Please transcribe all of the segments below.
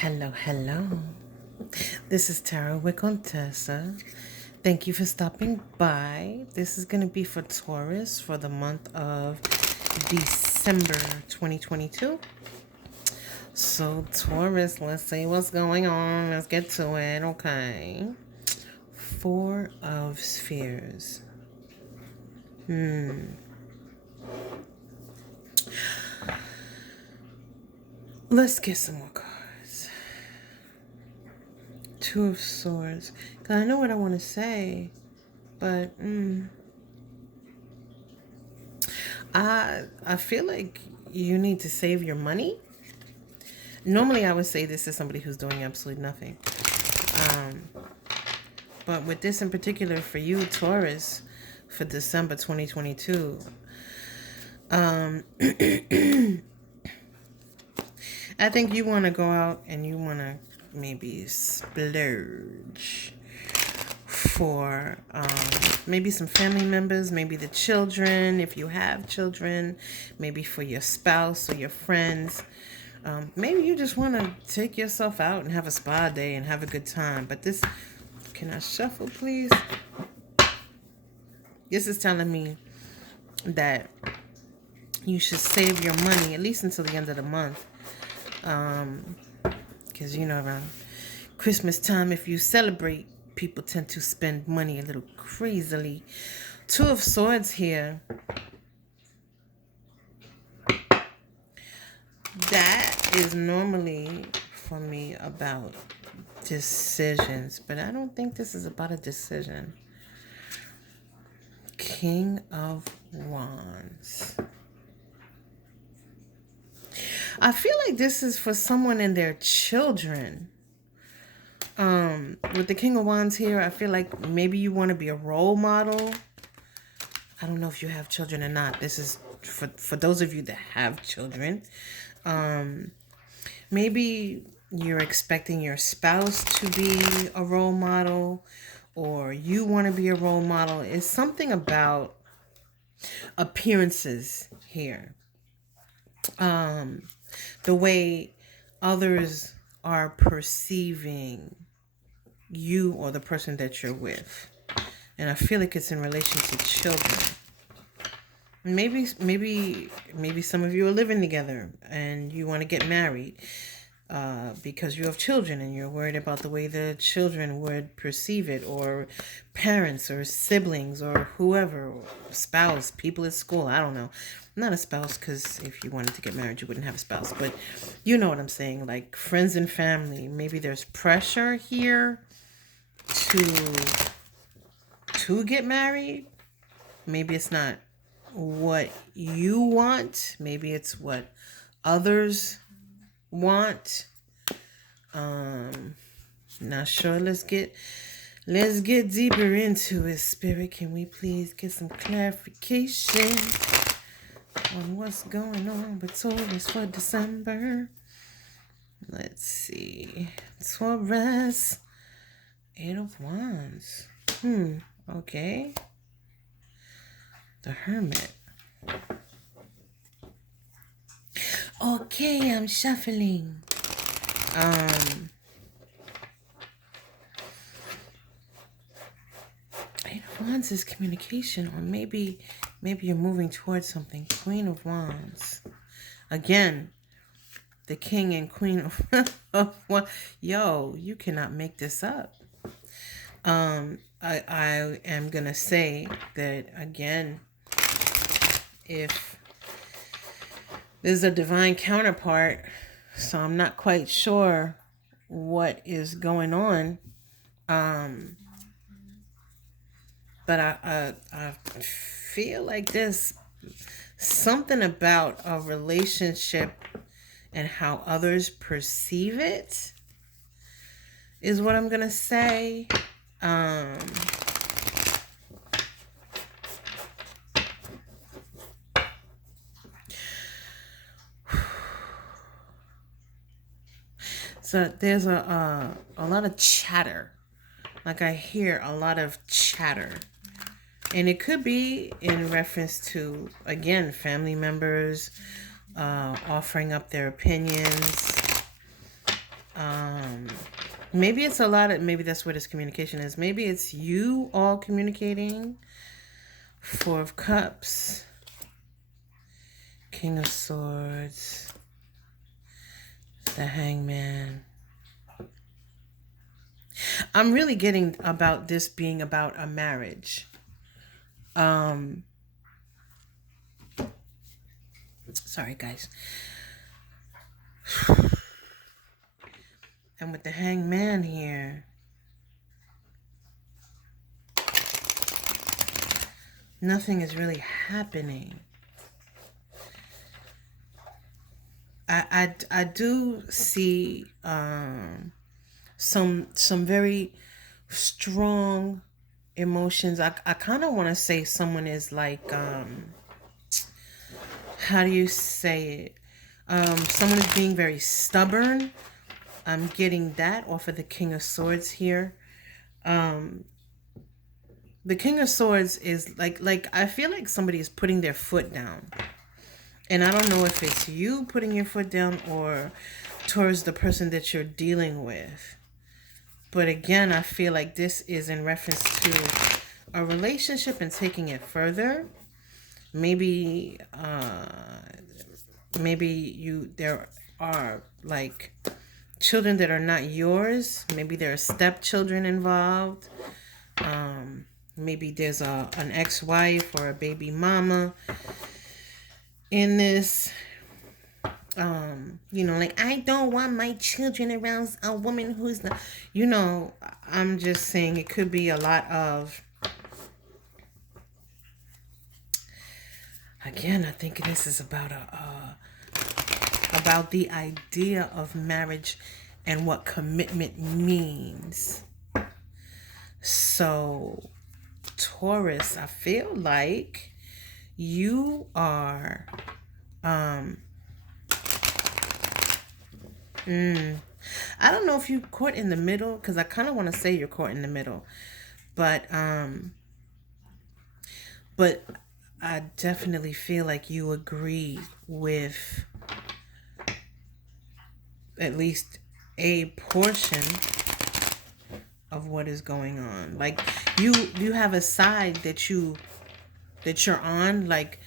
Hello, hello. This is Tara with Contessa. Thank you for stopping by. This is going to be for Taurus for the month of December 2022. So, Taurus, let's see what's going on. Let's get to it. Okay. Four of Spheres. Let's get some more cards. Two of Swords. Because I know what I want to say, but I feel like you need to save your money. Normally, I would say this is somebody who's doing absolutely nothing. But with this in particular for you, Taurus, for December 2022, I think you want to go out and you want to maybe splurge for maybe some family members, maybe the children, if you have children, maybe for your spouse or your friends. Maybe you just want to take yourself out and have a spa day and have a good time. But this, can I shuffle, please? This is telling me that you should save your money at least until the end of the month. Because, around Christmas time, if you celebrate, people tend to spend money a little crazily. Two of Swords here. That is normally for me about decisions, but I don't think this is about a decision. King of Wands. I feel like this is for someone and their children. With the King of Wands here, I feel like maybe you want to be a role model. I don't know if you have children or not. This is for those of you that have children. Maybe you're expecting your spouse to be a role model, or you want to be a role model. It's something about appearances here. The way others are perceiving you or the person that you're with. And I feel like it's in relation to children. Maybe some of you are living together and you want to get married because you have children and you're worried about the way the children would perceive it, or parents or siblings or whoever, or spouse, people at school. I don't know. Not a spouse, because if you wanted to get married, you wouldn't have a spouse. But you know what I'm saying, like friends and family. Maybe there's pressure here to get married. Maybe it's not what you want. Maybe it's what others want. Not sure. Let's get deeper into it. Spirit, can we please get some clarification on what's going on with Taurus for December? Let's see. Taurus, Eight of Wands. Okay. The Hermit. Okay, I'm shuffling. Eight of Wands is communication, or maybe you're moving towards something. Queen of Wands. Again, the King and Queen of Wands. Yo, you cannot make this up. I am gonna say that again, if there's a divine counterpart, so I'm not quite sure what is going on. But I feel like there's something about a relationship and how others perceive it is what I'm gonna say. So there's a lot of chatter. Like I hear a lot of chatter. And it could be in reference to, again, family members offering up their opinions. Um, maybe it's a lot of, maybe that's where this communication is. Maybe it's you all communicating. Four of Cups, King of Swords, the Hangman. I'm really getting about this being about a marriage. Sorry guys. And with the Hangman here, nothing is really happening. I do see some very strong emotions. I kind of want to say someone is like how do you say it? Someone is being very stubborn. I'm getting that off of the King of Swords here. The King of Swords is like I feel like somebody is putting their foot down. And I don't know if it's you putting your foot down or towards the person that you're dealing with. But again, I feel like this is in reference to a relationship and taking it further. Maybe there are like children that are not yours. Maybe there are stepchildren involved. Maybe there's an ex-wife or a baby mama in this. Like, I don't want my children around a woman who's not, I'm just saying it could be a lot of, again, I think this is about about the idea of marriage and what commitment means. So, Taurus, I feel like you are, I don't know if you caught in the middle, because I kind of want to say you're caught in the middle, but I definitely feel like you agree with at least a portion of what is going on. Like you have a side that you're on. Like,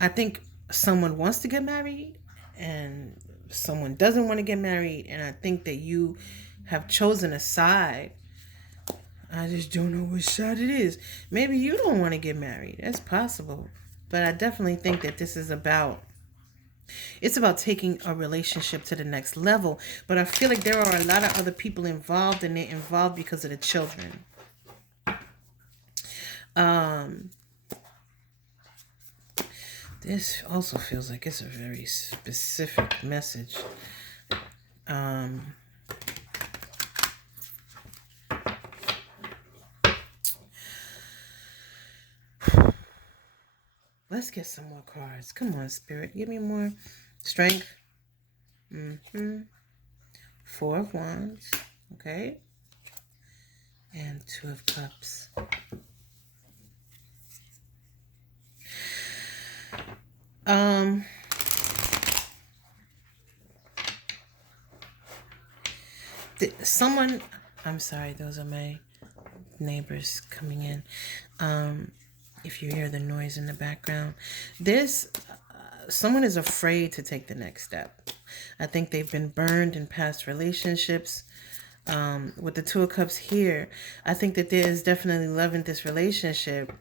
I think someone wants to get married and someone doesn't want to get married, and I think that you have chosen a side. I just don't know which side it is. Maybe you don't want to get married. That's possible. But I definitely think that this is about, it's about taking a relationship to the next level. But I feel like there are a lot of other people involved, and they're involved because of the children. This also feels like it's a very specific message. Let's get some more cards. Come on, Spirit. Give me more strength. Four of Wands. Okay. And Two of Cups. Someone, I'm sorry, those are my neighbors coming in. If you hear the noise in the background, someone is afraid to take the next step. I think they've been burned in past relationships. With the Two of Cups here, I think that there's definitely love in this relationship,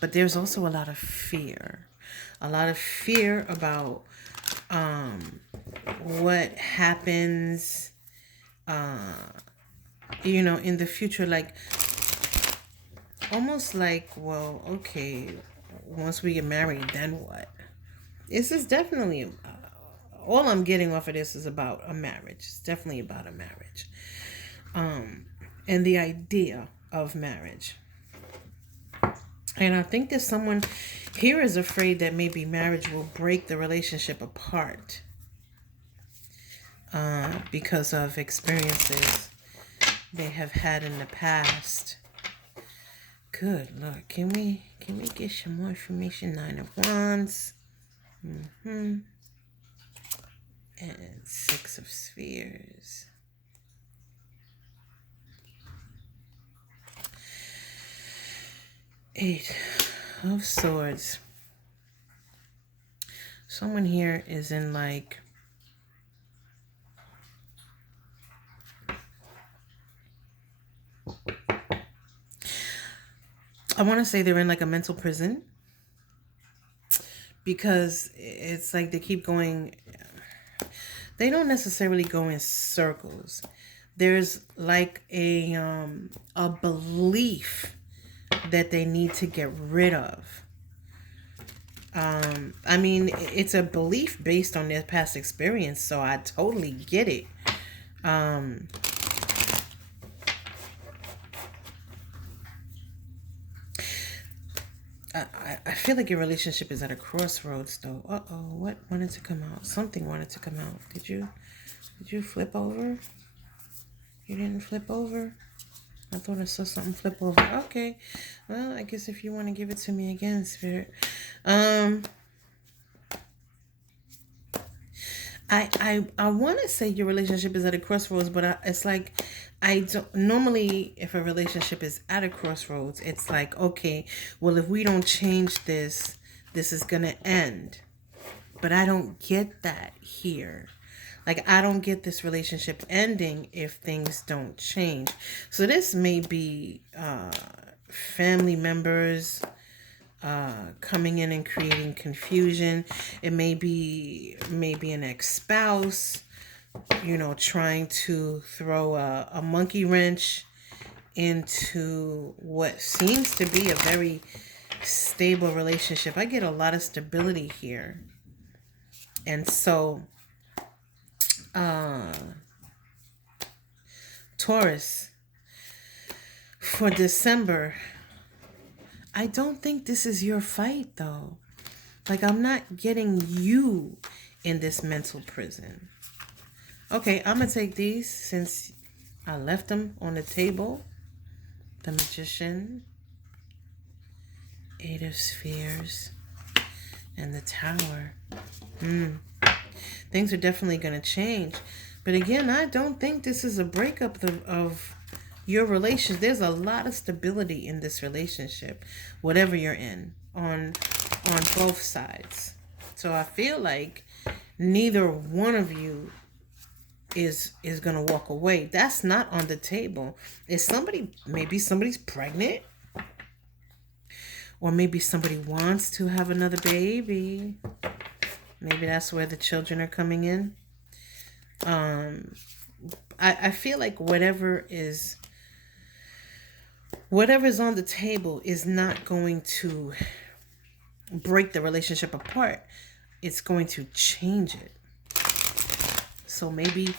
but there's also a lot of fear. A lot of fear about what happens, in the future. Like, almost like, well, okay, once we get married, then what? This is definitely, all I'm getting off of this is about a marriage. It's definitely about a marriage. And the idea of marriage. And I think that someone here is afraid that maybe marriage will break the relationship apart because of experiences they have had in the past. Good Lord, can we get some more information? Nine of Wands, and And Six of Spheres. Eight of Swords. Someone here is in like I want to say they're in like a mental prison, because it's like they keep going. They don't necessarily go in circles. There's like a belief that they need to get rid of. I mean, it's a belief based on their past experience, so I totally get it. I feel like your relationship is at a crossroads, though. Uh-oh, what wanted to come out? Something wanted to come out. Did you flip over? You didn't flip over? I thought I saw something flip over. Okay. Well, I guess if you want to give it to me again, Spirit. I want to say your relationship is at a crossroads, but it's like I don't normally, if a relationship is at a crossroads, it's like, okay, well, if we don't change this, this is gonna end. But I don't get that here. Like, I don't get this relationship ending if things don't change. So this may be family members coming in and creating confusion. It may be maybe an ex-spouse, trying to throw a monkey wrench into what seems to be a very stable relationship. I get a lot of stability here. And so, Taurus, for December, I don't think this is your fight, though. Like, I'm not getting you in this mental prison. Okay, I'm going to take these since I left them on the table. The Magician, Eight of Spheres, and the Tower. Things are definitely going to change. But again, I don't think this is a breakup of your relationship. There's a lot of stability in this relationship, whatever you're in, on both sides. So I feel like neither one of you is going to walk away. That's not on the table. Maybe somebody's pregnant, or maybe somebody wants to have another baby. Maybe that's where the children are coming in. I feel like whatever's on the table is not going to break the relationship apart. It's going to change it. So maybe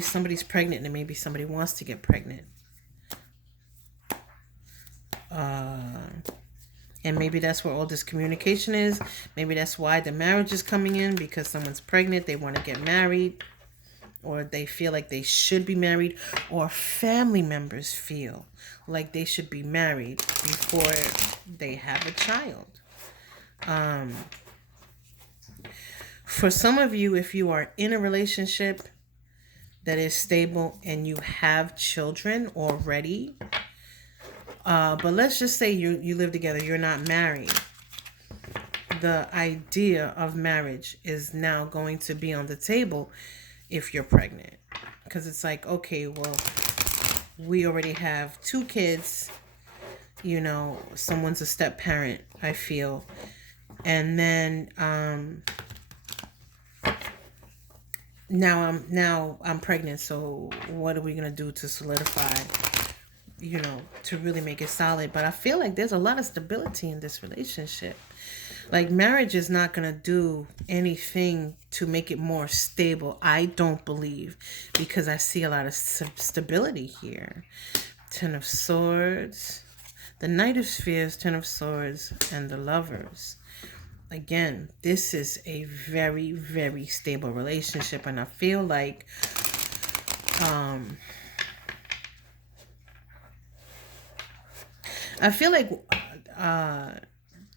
somebody's pregnant and maybe somebody wants to get pregnant. And maybe that's where all this communication is. Maybe that's why the marriage is coming in, because someone's pregnant, they want to get married, or they feel like they should be married, or family members feel like they should be married before they have a child. For some of you, if you are in a relationship that is stable and you have children already, but let's just say you live together, you're not married. The idea of marriage is now going to be on the table if you're pregnant. Because it's like, okay, well, we already have 2 kids. Someone's a step parent, I feel. And then now I'm pregnant. So what are we going to do to solidify, to really make it solid? But I feel like there's a lot of stability in this relationship. Like, marriage is not going to do anything to make it more stable, I don't believe, because I see a lot of stability here. 10 of Swords, the Knight of Spheres, 10 of Swords, and the Lovers. Again, this is a very, very stable relationship, and I feel like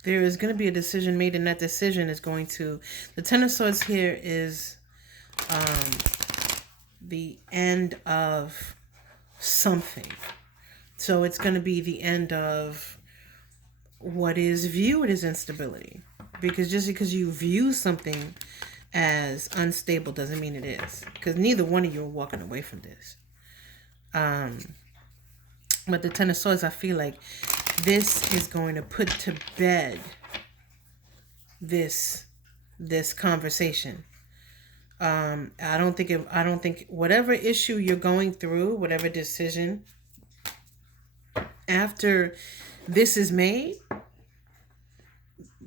there is going to be a decision made, and that decision is going to... The 10 of Swords here is the end of something. So it's going to be the end of what is viewed as instability. Because just because you view something as unstable doesn't mean it is. Because neither one of you are walking away from this. But the Ten of Swords, I feel like this is going to put to bed this conversation. I don't think whatever issue you're going through, whatever decision, after this is made,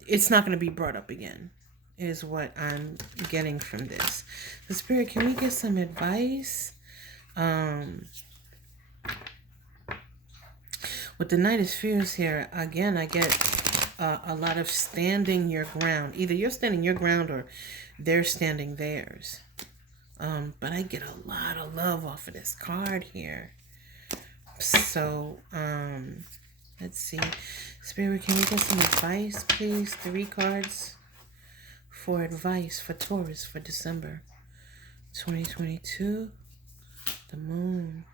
it's not going to be brought up again, is what I'm getting from this. The Spirit, can we get some advice? With the Knight of Spheres here, again, I get a lot of standing your ground. Either you're standing your ground or they're standing theirs. But I get a lot of love off of this card here. So, let's see. Spirit, can we get some advice, please? 3 cards for advice for Taurus for December 2022. The Moon.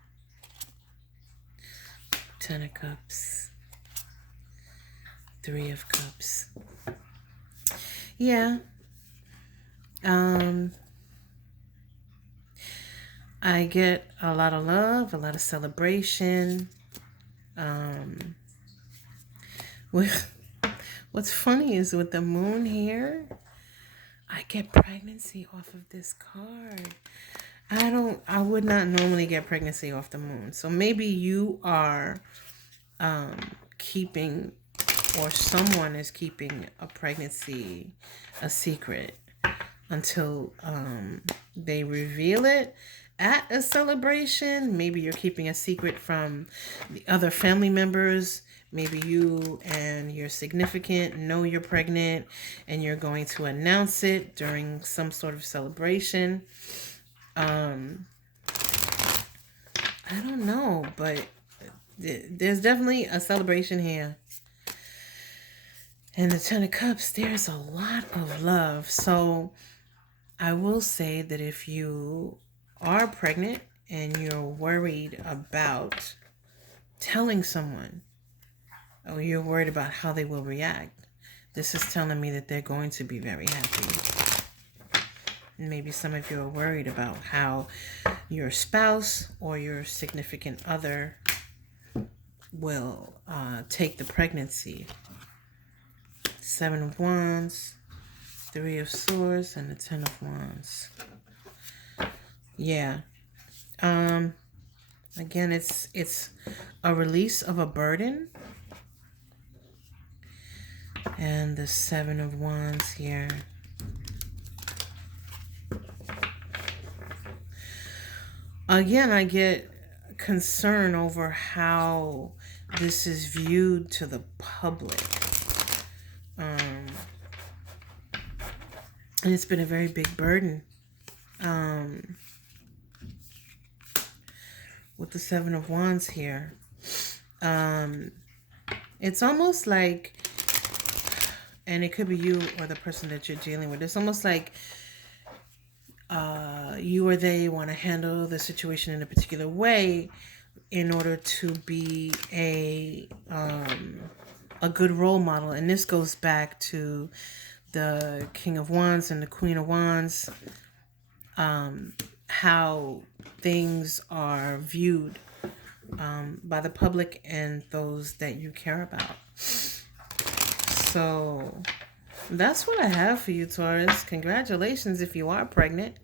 10 of Cups. 3 of Cups. Yeah. I get a lot of love, a lot of celebration. What's funny is with the Moon here, I get pregnancy off of this card. I would not normally get pregnancy off the Moon. So maybe you are keeping, or someone is keeping a pregnancy a secret until they reveal it at a celebration. Maybe you're keeping a secret from the other family members. Maybe you and your significant know you're pregnant and you're going to announce it during some sort of celebration. I don't know, but there's definitely a celebration here. And the 10 of Cups, there's a lot of love. So I will say that if you are pregnant and you're worried about telling someone, or you're worried about how they will react, this is telling me that they're going to be very happy. Maybe some of you are worried about how your spouse or your significant other will take the pregnancy. 7 of Wands, 3 of Swords, and the 10 of Wands. Yeah. Again, it's a release of a burden. And the 7 of Wands here. Again, I get concern over how this is viewed to the public. And it's been a very big burden. With the 7 of Wands here. It's almost like, and it could be you or the person that you're dealing with. It's almost like you or they want to handle the situation in a particular way in order to be a good role model. And this goes back to the King of Wands and the Queen of Wands, how things are viewed by the public and those that you care about. So that's what I have for you, Taurus. Congratulations if you are pregnant.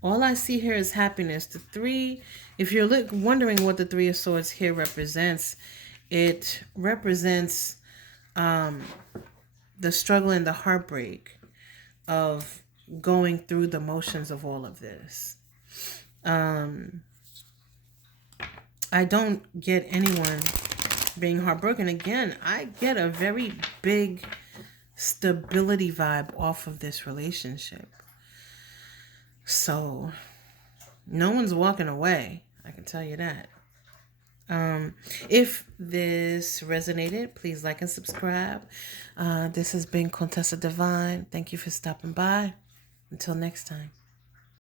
All I see here is happiness. The 3, if you're wondering what the 3 of Swords here represents, it represents the struggle and the heartbreak of going through the motions of all of this. I don't get anyone being heartbroken. Again, I get a very big stability vibe off of this relationship. So no one's walking away, I can tell you that. If this resonated, please like and subscribe. This has been Contessa Divine. Thank you for stopping by. Until next time.